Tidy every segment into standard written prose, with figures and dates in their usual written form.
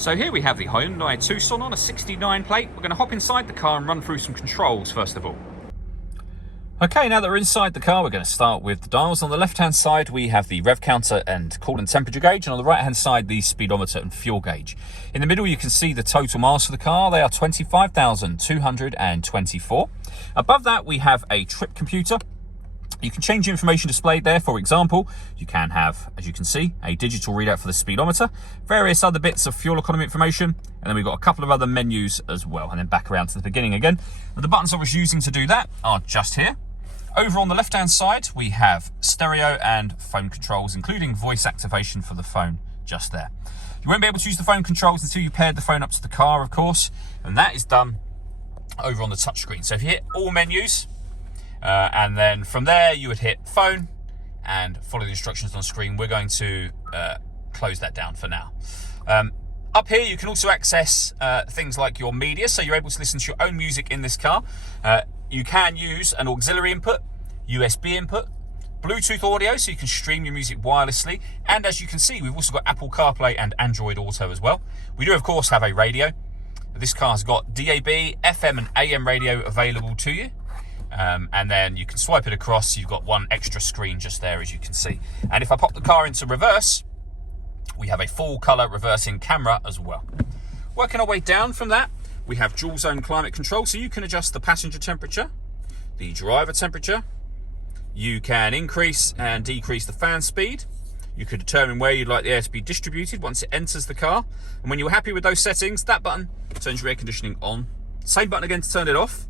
So here we have the Hyundai Tucson on a 69 plate. We're going to hop inside the car and run through some controls first of all. Okay, now that we're inside the car, we're going to start with the dials. On the left-hand side, we have the rev counter and coolant temperature gauge, and on the right-hand side, the speedometer and fuel gauge. In the middle, you can see the total miles for the car. They are 25,224. Above that, we have a trip computer. You can change the information displayed there. For example, you can have, as you can see, a digital readout for the speedometer, various other bits of fuel economy information, and then we've got a couple of other menus as well, and then back around to the beginning again. And the buttons I was using to do that are just here. Over on the left-hand side, we have stereo and phone controls, including voice activation for the phone just there. You won't be able to use the phone controls until you paired the phone up to the car, of course, and that is done over on the touchscreen. So if you hit all menus, and then from there you would hit phone and follow the instructions on screen. We're going to close that down for now. Up here you can also access things like your media, so you're able to listen to your own music in this car. You can use an auxiliary input, USB input, Bluetooth audio, so you can stream your music wirelessly, and as you can see, we've also got Apple CarPlay and Android Auto as well. We do of course have a radio. This car's got DAB, FM and AM radio available to you. And then you can swipe it across. You've got one extra screen just there, as you can see. And if I pop the car into reverse, we have a full color reversing camera as well. Working our way down from that, we have dual zone climate control, so you can adjust the passenger temperature, the driver temperature. You can increase and decrease the fan speed. You could determine where you'd like the air to be distributed once it enters the car. And when you're happy with those settings, that button turns your air conditioning on. Same button again to turn it off.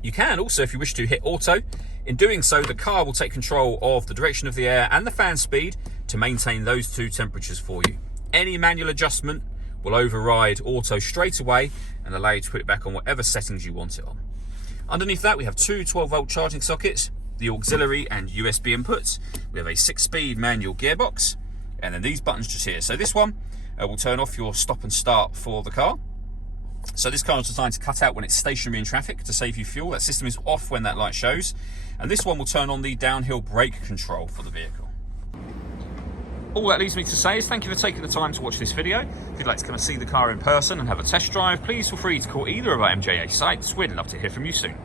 You can also, if you wish to, hit auto. In doing so, the car will take control of the direction of the air and the fan speed to maintain those two temperatures for you. Any manual adjustment will override auto straight away and allow you to put it back on whatever settings you want it on. Underneath that, we have two 12-volt charging sockets, the auxiliary and USB inputs. We have a 6-speed manual gearbox, and then these buttons just here. So this one will turn off your stop and start for the car. So this car is designed to cut out when it's stationary in traffic to save you fuel. That system is off when that light shows. And this one will turn on the downhill brake control for the vehicle. All that leaves me to say is thank you for taking the time to watch this video. If you'd like to come and see the car in person and have a test drive, please feel free to call either of our MJA sites. We'd love to hear from you soon.